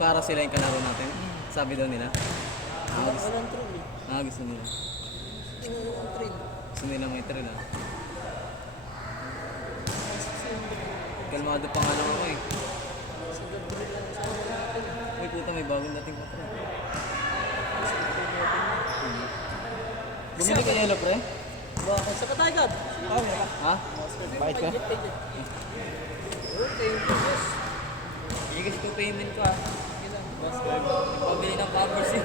para sila yung kalaro natin. Sabi daw nila. Walang thrill eh. Gusto nila. Walang thrill. Gusto nila may thrill Kalmado pa nga lang ako eh. Uy puta, may bagong dating pa pre. Bumili ka yelo pre? Bakit? Sa Pataygat? Ha? Bakit ka? Hindi kasi ito payment ko Pabili ng covers eh.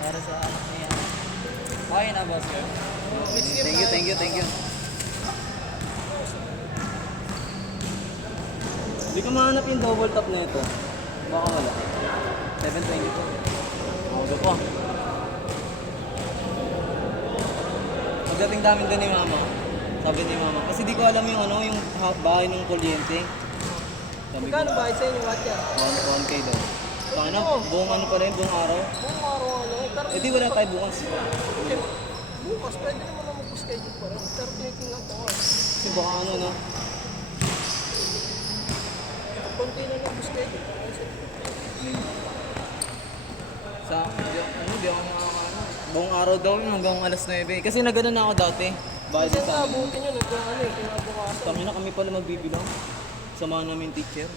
Para sa anak niya. Okay na boss ko. Thank you. Hindi ko mahanap yung double tap na ito. Baka wala. 720 po. Ako pa. Pagdating damin doon ni mama. Sabi ni mama. Kasi di ko alam yung yung bahay ng kuryente. Sabi ko, Magkano ba sa inyo watcher? 1K daw. Tangina, buong ano pala yun, buong araw. Buong araw. Eh di wala tayo bukas. Bukas, pwede naman na mag-schedule pa rin. Pero tinitingnan ko. Kasi baka ano no. Konti na nag-schedule. Sa, di ako makakano. Buong araw daw yun hanggang alas 9. Kasi nagano na ako dati. Bahay Kasi sa amin. naabutin yun, kinabukasan. Tangina kami pala magbibilang. Samahan namin teacher.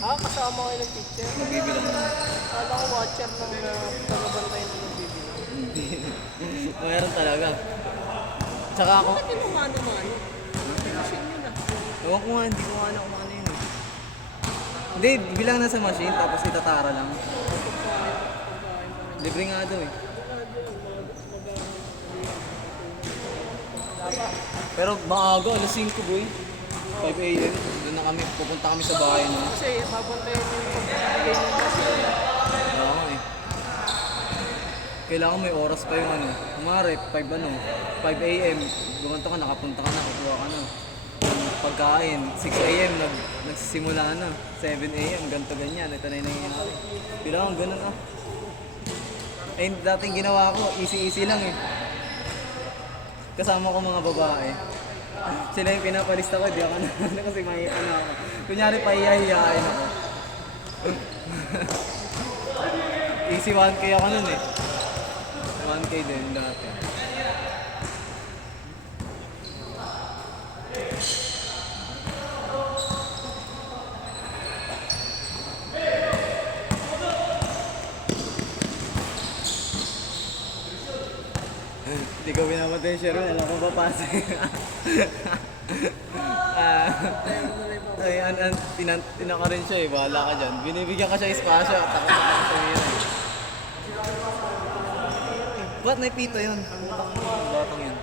Kasama kayo ng teacher? Magbibilang na. Kala ko watcher ng tagabantay na nagbibilang. Hindi. Mayroon talaga. Tsaka ako. Bakit yung umano-mano? Machine yun ah. Ewan ko nga, hindi ko nga na kumano yun. Hindi, bilang na sa machine tapos itatara lang. Libre nga daw eh. Pero maaga, alas 5 boy. 5 AM. Doon na kami, pupunta kami sa bahay no. Kasi babantayan yung pagbibigay ng machine. Oo eh. Kailangan may oras pa yung Kumari, 5 AM. Gumanto ka, nakapunta ka na, kukuha ka na. Pagkain, 6 AM, nagsisimula na. 7 AM, ganito ganyan. Ito na yung nangyayari. Kailangan ganun Eh, dating ginawa ko, easy lang eh. Kasama ko mga babae. Sila yung pinapalista ko, di ako na kasi may ako. Kunyari pahiyahiyain ako. Easy 1K ako nun eh. 1K din dati. Hindi ko binamatay siya rin, alam ko papasok. Tinaka rin siya eh, bahala ka dyan. Binibigyan ka siya espasyo, takot sa siya yun. Ba't may pito yun? Batang yun.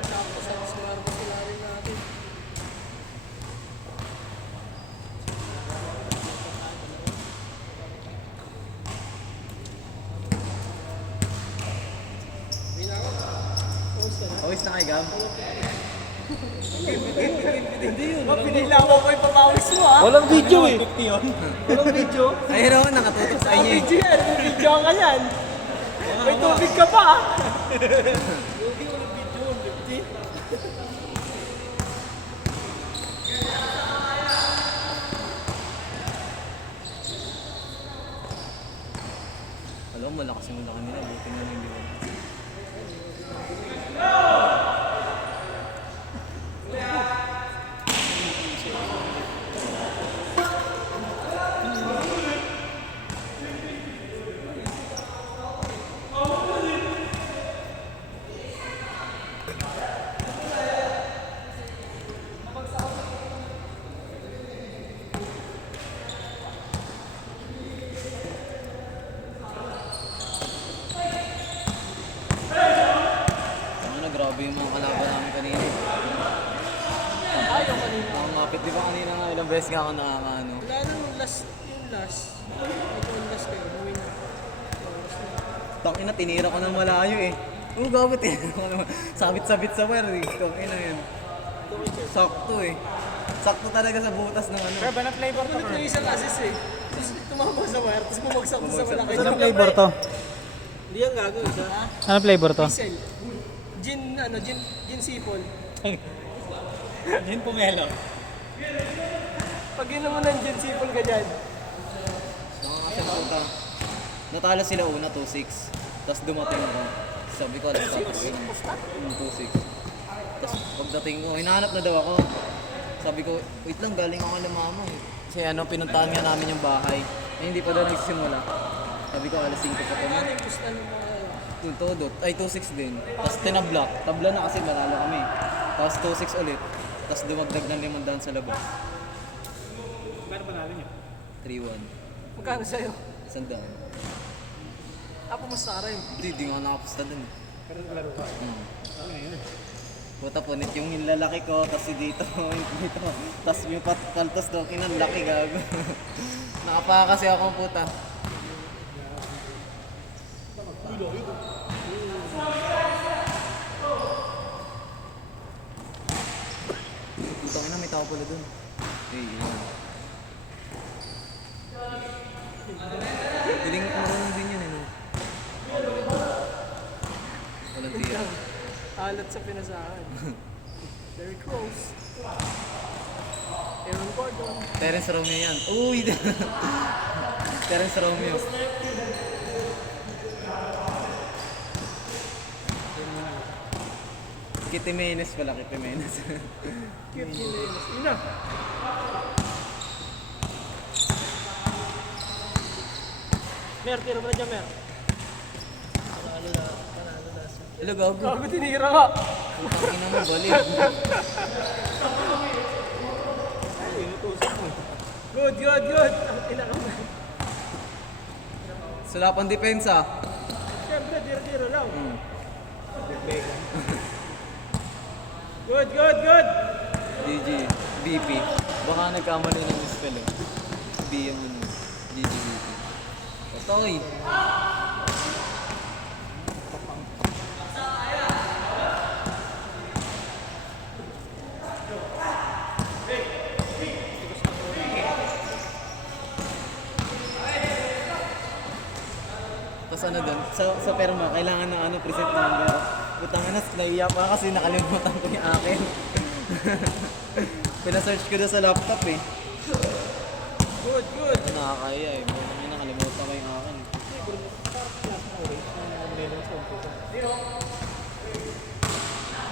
Tapos sa smart sila rin natin. Always na kay Gab. Hindi yun. Pinilawa ko yung papawis mo ah. Walang video eh. Walang video. Ayun ako, nakatutok sa inyo eh. Video yan, video ka yan. May tubig ka pa ah. Alam mo, malakas yung mula kanila. Buti na lang hindi ko. Grabe yung mga kalaban namin kanina. Ayaw kanina. Mapit, di ba kanina nga ilang beses nga ako nakakaano. Wala nang last. Ito yung last kayo. Gawin na. Tangina, tinira ko ng malayo eh. Oo, gago, tinira ko naman. Sabit-sabit sa wire eh. Tangina yun. Sakto eh. Sakto talaga sa butas ng Pero ba na flavor to? Tulad yung isang assist eh. Tapos tumama sa wire, tapos bumagsak sa malaki. Ano flavor to? Hindi yan gago isa. Ano flavor to? Diesel. Gin sipol. Yun pumelo. Pag yun naman nandiyan, sipol ka dyan. Kasi puta. Natalo sila una 2-6. Tapos dumating ako. Sabi ko, alas tapos ko lang. 2-6. Tapos pagdating ko, hinahanap na daw ako. Sabi ko, wait lang, galing ako Lamamo eh. Kasi ano, pinuntahan nga namin yung bahay. Eh, hindi pa daw nagsisimula. Sabi ko, alas 5 pa kami. Gusto na mga... Yung todo, ay 2-6 din. Tapos tinablock. Tabla na kasi manalo kami. Tapos 2-6 ulit. Tapos dumagdag ng 500 sa labas. Meron pa namin yun. 3-1. Magkano sa'yo? Sandaan. Pumusta ka rin. Hindi nga nakapusta dun eh. Pero naglaro ka. Ano yun? Puta punit yung lalaki ko, kasi dito, dito. Tapos yung paltos doon, kinalaki gago. Nakapaka kasi ako puta. Putang ina, may tao pala dun. Eh, yun. Piling ko marunong din yun eh, no? Walang tira. Alat sa pinasahan. Very close. Aaron Gordon. Terence Romeo yan. Uy! Terence Romeo. Kitty Menes pala, Kitty Menes. Cute yun eh. Ina. Mer, tira mo na dyan, Mer. Panalo na. Hello, gago. Gago, tinira ka. Putang ina mo, balik. Good, good, good. Ina ka mo. Sulapan depensa. Siyempre, tira-tira lang. Good, good, good. GG. BP. Baka nagkamali ng spell eh. B yung ano. GG BP. Otoy. Tapos ano doon, sa perma, kailangan ng ano, present number. Butang na, naiya pa kasi nakalimutan ko yung akin. Pina-search ko doon sa laptop eh. Good, good. Ano nakakaya eh, may nakalimutan ko yung akin.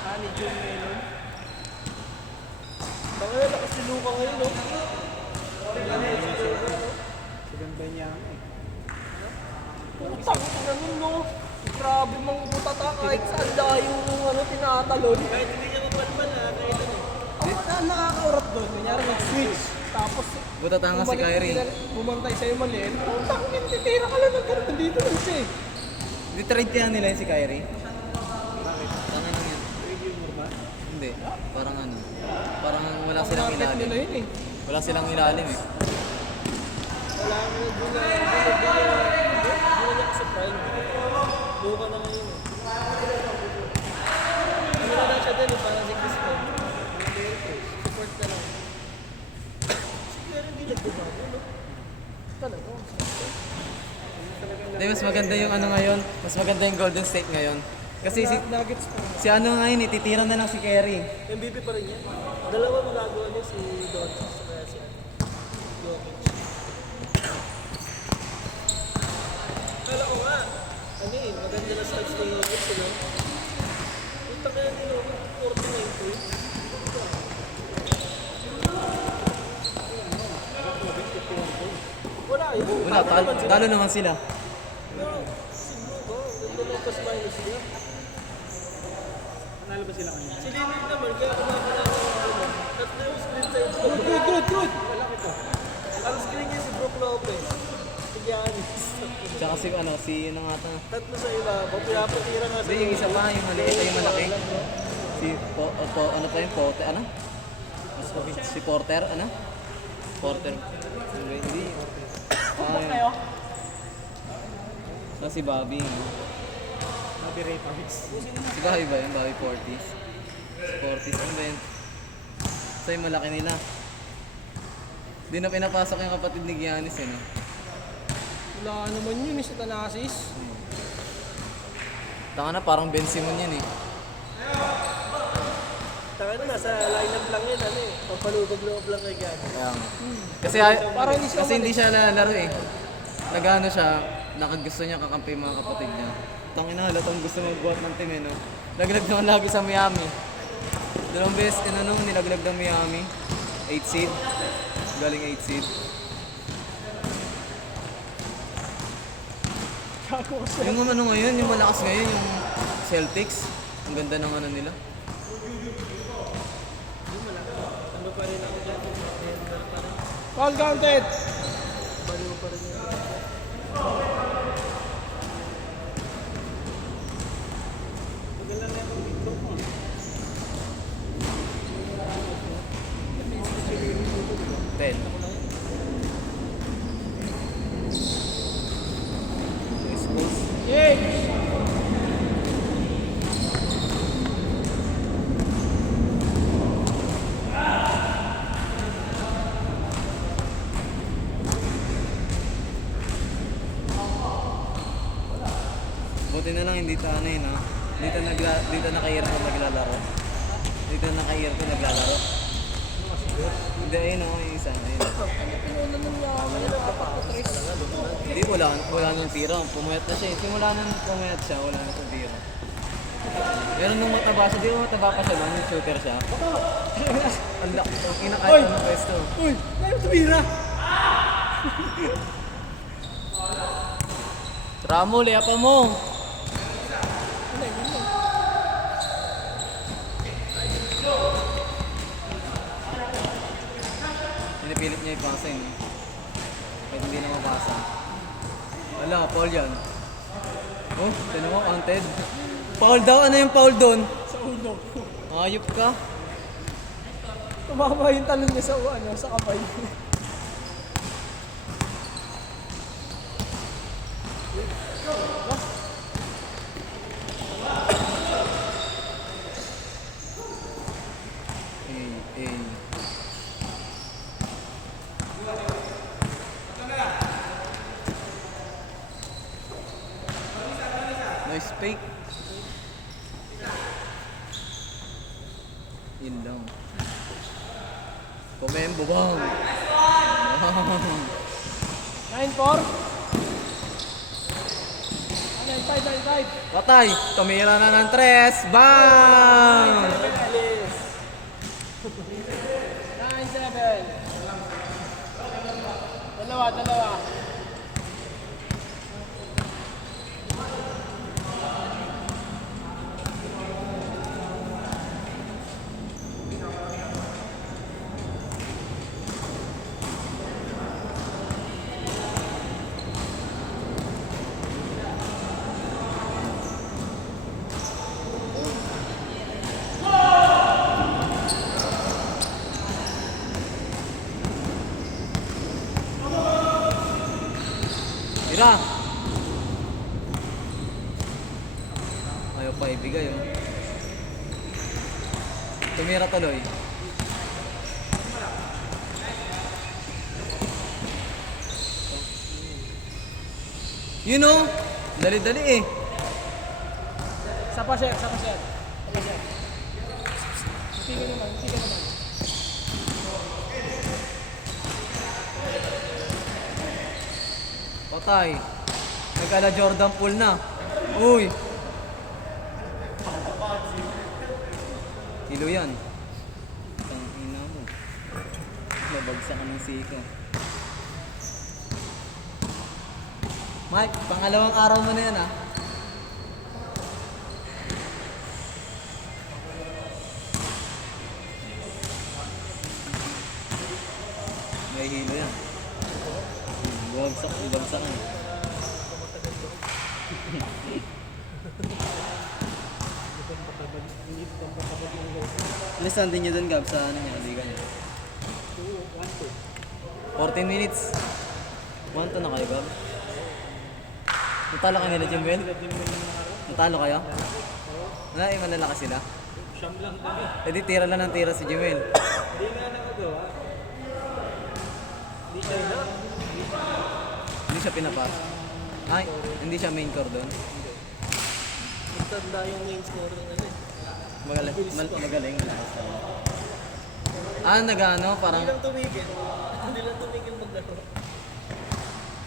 Honey June Melon. Baka lakas ni Luka ngayon, no? Siganda niya ako eh. Putang ina nun, no? Grabe mang butata kahit saan layo yung ano, tinatalon. Kahit hindi niya mapalpan na, kahit ano. Ang nakakaurap doon, kunyari mag-switch. Tapos, Butata nga si Kyrie. bumantay sa'yo maliit. Putang ina, titira ka lang ng ganun. Dito lang siya eh. Di trade kaya nila yun si Kyrie? Tangan lang yan. Hindi, parang ano. Parang wala silang Market nila ilalim. yun eh. Wala silang ilalim eh. Wala ka na doon na doon niya sa prime. Buka na ngayon eh. Ano na lang siya din eh, parang si Crispin. Support na lang. Siguro hindi nagbabago, no? Talaga. Hindi, mas maganda yung ano ngayon. Mas maganda yung Golden State ngayon. Kasi Nuggets pa. si ano ngayon eh, titira na lang si Kerry. MVP pa rin yan. Dalawa magagawa niya si Doncic sa si Jokic. Kala ko nga, ano eh, maganda na stats ni Jokic, no? Punta kaya ni Jokic, 49 points. Wala yun. Wala, talo naman sila. Pero, siguro, ganda lang plus minus niya. Panalo ba sila kanina? Si Lillard naman, kaya kumakalang ano, tatlo yung screen sa'yo. Good, good, good! Malaki to. Ang screen niya si Brook Lopez. Si Giannis. Tsaka si ano, si ano nga ata. Tatlo sa iba, pinapatira nga Hindi, yung isa pa, yung maliit ay yung malaki. Si ano pa yung Porter, ano? Si Porter, ano? Porter. Hindi. Ah, si Bobby. Bobby Ray Pavis. Si Bobby ba yun? Bobby Portis. Si Portis, ano ba yun? Sa yung malaki nila. Hindi na pinapasok yung kapatid ni Giannis eh, no? Wala naman yun, si Thanasis. Taka na, parang Ben Simon yan eh. Taka na, nasa lineup lang yun, ano eh. Papalubog-loob lang kay Gano. Kaya nga. Kasi, Parang hindi siya kasi hindi siya nalalaro eh. Nagano siya, nakagusto niya kakampi yung mga kapatid niya. Tangina, halatang gusto magbuhat ng team eh, no? Laglag naman lagi sa Miami. Dalawang beses, nung nilaglag ng Miami. 8 seed. Galing 8 seed. Gago kasi. Yung ano ngayon, yung malakas ngayon, yung Celtics. Ang ganda ng ano nila. Ano pa rin ako dyan? Denver pa rin. Foul counted! Baliw pa rin yun. Magalang na yung dito mo. Ten. West Coast. Yay! Buti na lang hindi ta ano yun, ha? Dito naka-ear ko naglalaro. Dito naka-ear ko naglalaro. Hindi, ayun o, yung isa. Ayun. Pinunan ng yaman yun, apat na tres. Hindi, wala nang tira. Pumayat na siya. Simula nang pumayat siya, wala nang tira. Pero nung mataba siya, di ba mataba pa siya ba? Nung shooter siya. Ang laki. Ang inakaya ng pwesto. Uy! Ngayon tumira! Ramo, liapa mo! Pinipilit niya ipasa yun. Kahit hindi na mapasa. Wala, foul yan. Oh, tinan mo, counted. Foul daw, ano yung foul doon? Sa ulo. Ayop ka. Tumama yung talon niya sa sa kapay. Eh. Nice fake. Yun lang. Komembo bang. Bang. 9-4. Ano, inside. Patay! Tumira na ng tres! Bang! Alis. 9-7. Dalawa. Tira! Ayaw pa ibigay oh. Tumira tuloy. You know, dali-dali eh. Sa pa, sir. Hindi ka naman. Patay. Nagkala Jordan Poole na. Uy. Hilo yan. Ang ina mo. Nabagsak ka ng siko. Mike, pangalawang araw mo na yan ah. May hilo yan. Bagsak ka. Lisan din niya dun, Gab, sa ano niya, liga niya. 14 minutes. 1-2 na kayo, Gab. Natalo kayo nila, Jimwell? Natalo kayo? Malalakas sila? Siyam lang kami. E di tira lang ng tira si Jimwell. Hindi nga nakagawa. Hindi siya na. Hindi siya pinapas. Ay, hindi siya main core doon. Magtanda yung main score ng ano eh. Magaling. Malakas talaga. Nag-ano, parang... Hindi lang tumigil. Hindi lang tumigil maglaro.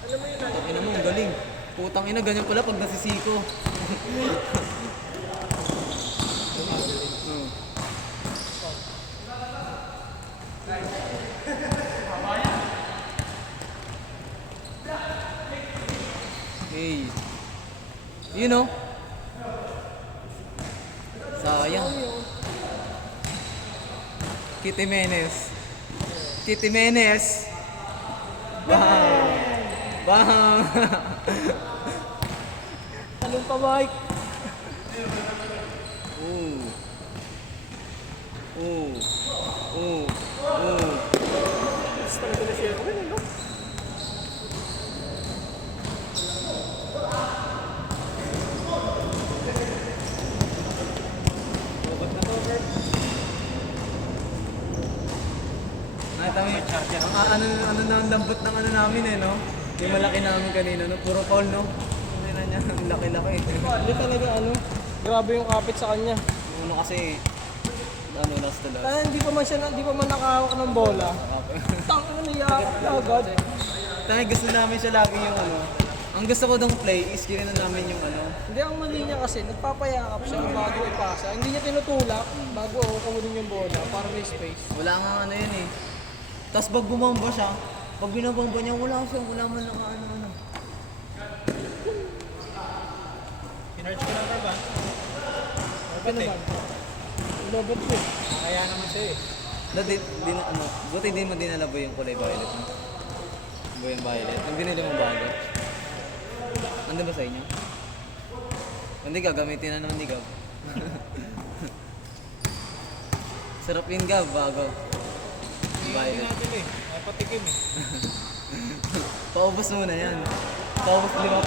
Alam mo yun, Putang ina mo, ang galing. Putang ina, ganyan pala pag nasisiko. Hmm. Hey. You know? Sayang. Kitty Menes. Kitty Menes. Bang! Bang! Anong pa, Mike? Ooh. Ooh. Ooh. Ooh. Gusto talaga na siya. Okay, no? Nakita mo yung charger. Ano na ang lambot ng ano namin eh, no? Yung malaki namin kanina, no? Puro foul, no? Hindi na niya, ang laki-laki. Hindi talaga grabe yung kapit sa kanya. Yung ano kasi, last to last. Kaya hindi pa man nakahawak ng bola. Tang ano niyakap na agad. Tayo gusto namin siya lagi yung ano. Ang gusto ko dong play is na namin yung ano. Hindi, ang mali niya kasi, nagpapayakap siya bago ipasa. Hindi niya tinutulak bago kukunin yung bola para may space. Wala nga ano yun eh. Tapos pag bumamba siya, pag binabamba niya, wala man lang ano. Sinarge ko lang ba? Ano ba? Lobot ko eh. Kaya naman siya eh. Dati, buti di mo dinala yung kulay violet mo. Yung violet. Yung binili mo bago. Ano ba sa inyo? Hindi gagamitin na naman ni Gab. Sarap yun Gab, bago. Hindi Violet. natin eh. Ay patikim eh. Paubos muna yan. Paubos muna yung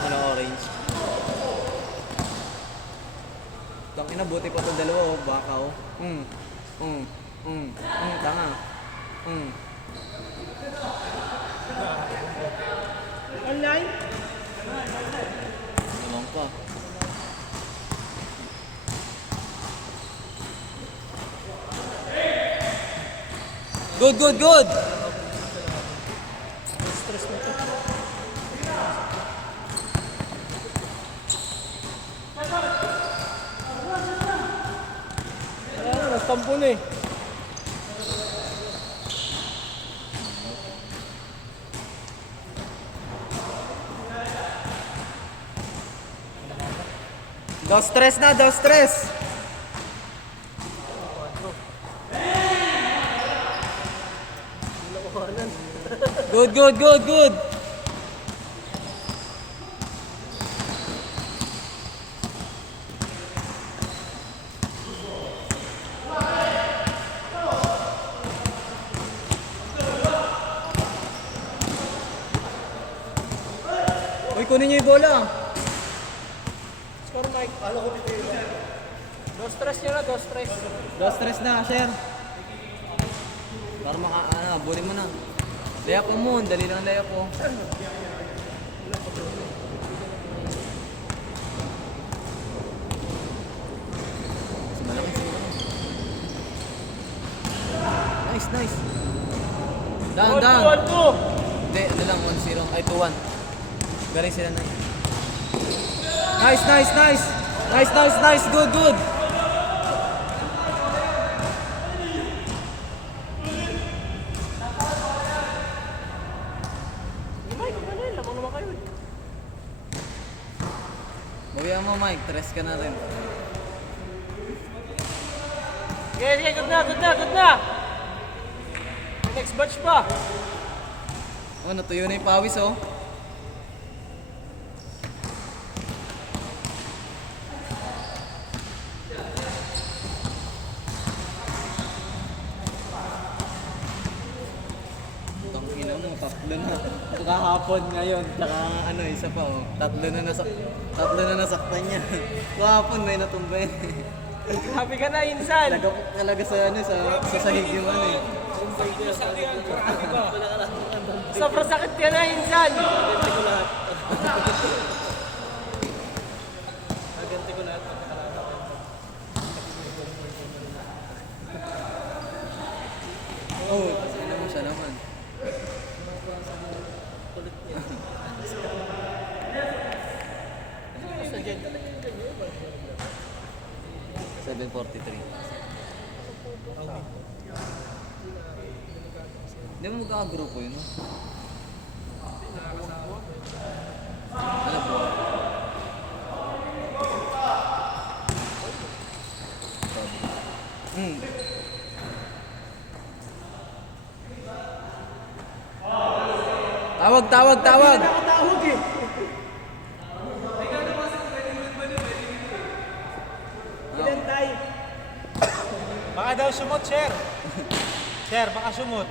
ano, orange. Tangina, buti pa itong dalawa, oh. Bakaw. Tanga. Online? Naman ka. Good! Stress mo to. Nagtampo na eh. Daw stress! Good! Uy, kunin niyo yung bola. Score Mike. Palo ko dito yun. Do stress nyo na, do stress. Daw stress na, share. Para bulin mo na. Layap mo, dali lang layap mo. Mas malaki siguro. Nice. Down. Hindi, ano lang, 1-0. Ay, 2-1. Galing sila na. Nice. Good. Mike, ano yun? Lamang naman kayo eh. Bawian mo, Mike. Tres ka na rin. Okay, good na. Next batch pa. Oh, natuyo na yung pawis, oh. Tangina mo, tatlo na. Kahapon ngayon, tsaka ano, isa pa, oh. Tatlo na nasaktan niya. Kahapon may natumba yun. Happy ka na, Insan. Talaga sa ano, sa sahig yung ano eh. Sobrang sakit ka na, Insan. 7:43. Hindi mo magkakagrupo yun, no? Ano po? Tawag, tawag, tawag! Nakatawag eh. Ilan tayo? Baka daw sumot, sir. Sir, baka sumot.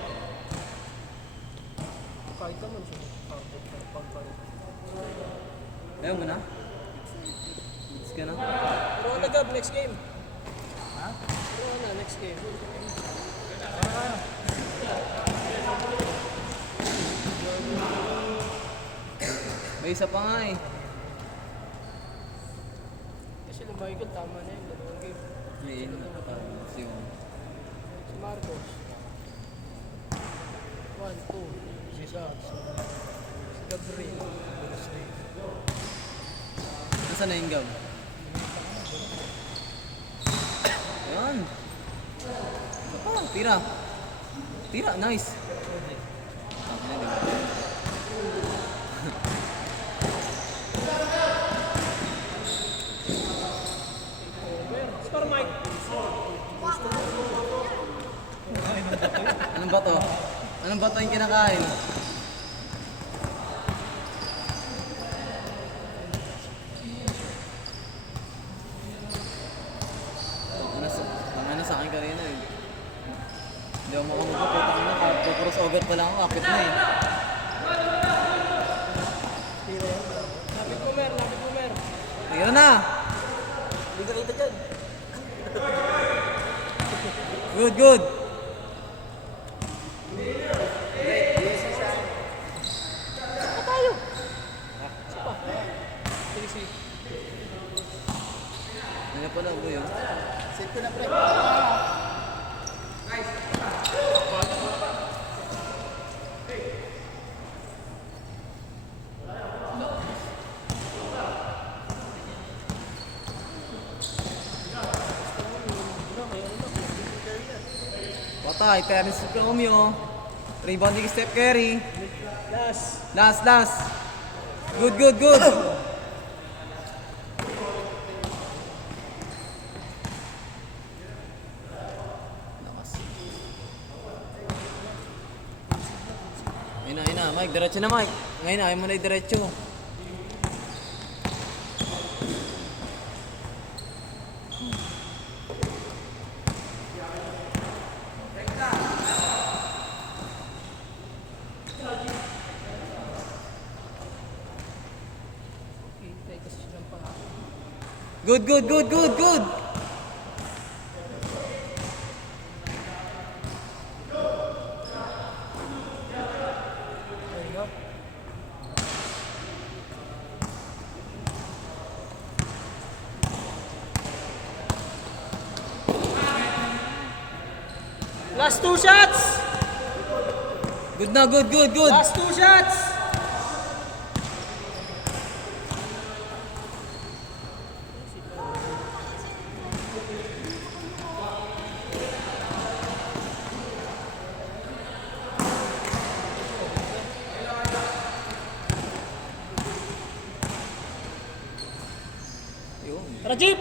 Kahit naman siya. Ayaw mo na? Let's go na. Pero na Gab, next game. Ha? Pero na, next game. May isa pa nga eh. Kasi si Michael, tama na yun. Dalawang game. May ino na katawag. Si Juan. Si Marcos. 1, 2. Si Shots. Si Gabriel. Nasaan na yung gab? Ayan. Isa pa, tira. Tira, nice. Sabi na, di ba? Score Mike. Anong bato? Anong bato yung kinakain? Ano sa akin kanina eh. Hindi ako makamagpaputang na. Pupuros ogat pa lang ako. Akit na eh. Lapit mo, Mer. Lapit mo, Mer. Tira na! Hindi ka kita dyan. Good, good! Pa tayo. Isa pa. Sige. Ano pala bro yun? Save ko na, pre. Patay, Terence Romeo. Rebounding Steph Curry. Last. Last, last. Good, good, good. Lakas. Ayun na, Mike. Diretso na, Mike. Ngayon na, ayaw mo na diretso. Hintay kasi silang pa. Good, good, good, good, good. There you go. Last 2 shots! Good na, good, good, good. Last 2 shots! Yun. Rajib!